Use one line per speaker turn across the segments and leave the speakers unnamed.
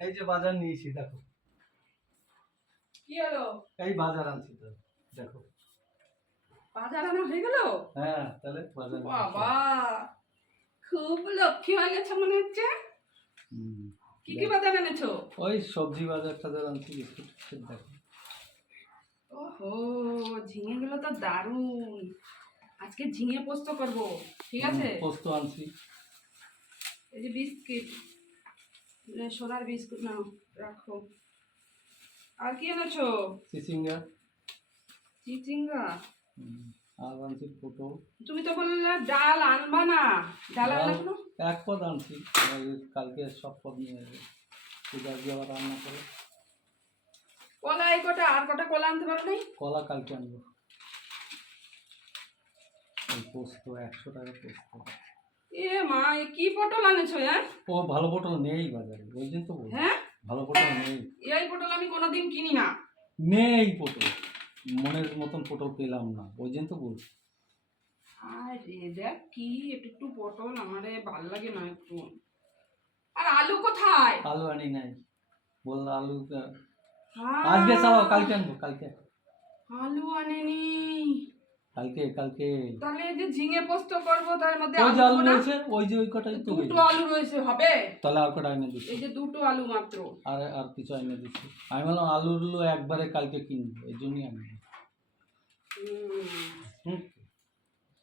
এই যে বাজার নিয়েছি দেখো।
কি হলো?
এই বাজার আনছি তো দেখো।
বাজার আনা হয়ে গেল?
হ্যাঁ তাহলে বাজার
বাবা খুব লক্ষ্মী হয়ে গেছে মনে হচ্ছে। কি কি বাজার এনেছো?
ওই সবজি বাজার টাজার আনছি বিস্কুট দেখো।
ওহো ঝিঙে গুলো তো দারুণ। আজকে ঝিঙে পোস্ত করব ঠিক আছে?
পোস্ত আনছি।
এই যে বিস্কিট। সোনার বিস্কুট নাও রাখো। আর কি এনেছো?
চিচিঙ্গা।
চিচিঙ্গা?
আর আনছি পটল।
তুমি তো বললে ডাল আনবা না। ডাল কেন?
এক পদ আনছি কালকে সব পদ নিয়ে যাবে। পূজা দিয়ে আবার রান্না করে।
কলা এই কটা আর কটা কলা আনতে পারো নাই?
কলা কালকে আনব। পোস্ত একশো টাকা পোস্ত।
এ মা কি পটল হ্যাঁ?
ও ভালো পটল নেই বাজারে ওই তো
হ্যাঁ?
ভালো পটল নেই।
এই পটল আমি কোনোদিন কিনি না।
নেই পটল। মনের মতন পটল পেলাম না ওই তো বলছি।
আরে দেখ কি একটু একটু পটল আমারে ভালো লাগে না একটু। আর আলু কোথায়?
আলু আনি নাই। বলল আলু
হ্যাঁ,
আজকে চালাও কালকে আনব কালকে।
আলু আনেনি।
কালকে কালকে।
তাহলে এই যে ঝিঙে পোস্ত করব তার মধ্যে
ওই যে
আলু
আলু রয়েছে ওই যে ওই কটাই তো
দুটো আলু রয়েছে হবে?
তাহলে আর কটা এনে দিচ্ছি।
এই যে দুটো আলু মাত্র।
আর আর কিছু এনে দিচ্ছি। আমি বললাম আলুগুলো একবারে কালকে কিনবো এই জন্যই আমি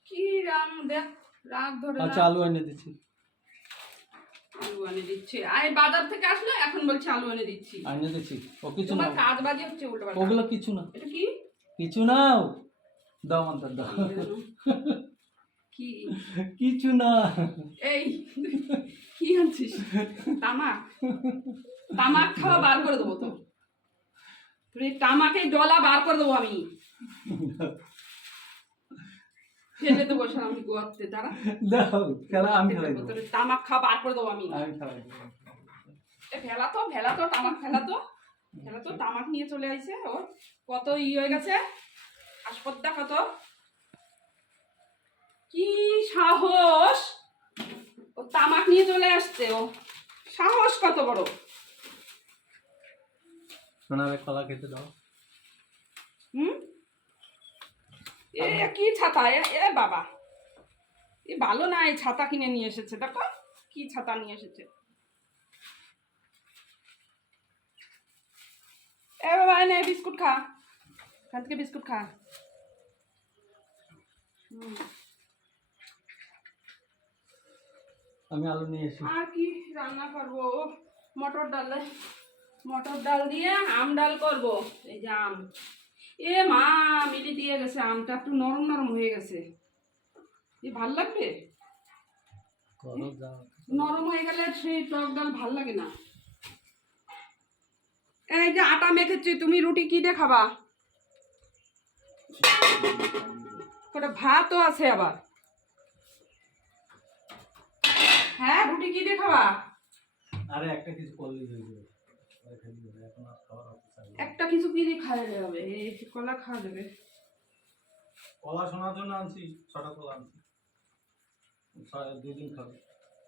কি রাম দেখ রাগ ধরে
আচ্ছা আলু এনে দিচ্ছি।
আলু এনে দিচ্ছে। আই বাজার থেকে আসলে এখন বলছে আলু এনে দিচ্ছি।
এনে দিচ্ছি। ও কিছু না।
কাজ বাজে হচ্ছে উল্টো।
ওগুলো কিছু না।
এটা কি?
কিছু নাও দাও মান্তার দাও।
কি
কিছু না।
এই কি আনছিস? তামাক। তামাক খাওয়া বার করে দেবো তো তোর এই তামাকের ডলা বার করে দেবো আমি। ফেলে দেবো সে আমি গোয়াতে তারা
দাও খেলা আমি খেলাই
তোর তামাক খাওয়া বার করে দেবো আমি।
আমি খেলাই
ফেলা তো ফেলা তো তামাক ফেলা তো। ফেলা তো তামাক নিয়ে চলে আইছে ওর। কত ই হয়ে গেছে? আসপদ্দা কত কি সাহস! ও তামাক নিয়ে চলে আসছে ও। সাহস কত বড়।
সোনারে কলা খেতে দাও।
হুম? এ কি ছাতা? এ এ বাবা। এ ভালো না এই ছাতা কিনে নিয়ে এসেছে। দেখো কি ছাতা নিয়ে এসেছে। এ বাবা নে বিস্কুট খা। এখান থেকে বিস্কুট খা।
আমি আলু নিয়ে এসি
আর কি রান্না করব? মটর ডাল মটর ডাল দিয়ে আম ডাল করব। এই যে আম। এ মা মিলি দিয়ে গেছে আমটা একটু নরম নরম হয়ে গেছে। এ ভালো লাগবে? নরম হয়ে গেলে সেই টক ডাল ভালো লাগে না। এই যে আটা মেখেছি তুমি রুটি কি দিয়ে খাবা। ওটা ভাতও আছে আবার। হ্যাঁ রুটি কি দিয়ে খাবা?
আরে একটা কিছু অপেক্ষা নেই।
একটা কিছু কি দিয়ে খাওয়া যাবে এই কলা খাওয়া যাবে।
কলা শোনার জন্য আনছি ছটা কলা আনছি। দুদিন খাবে।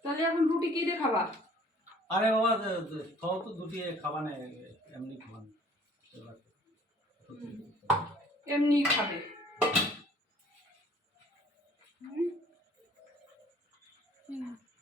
তাহলে এখন রুটি কি দিয়ে খাবা?
আরে বাবা যে তো দুটি খাবা না এমনি খাবা
এমনি খাবে। Hmm.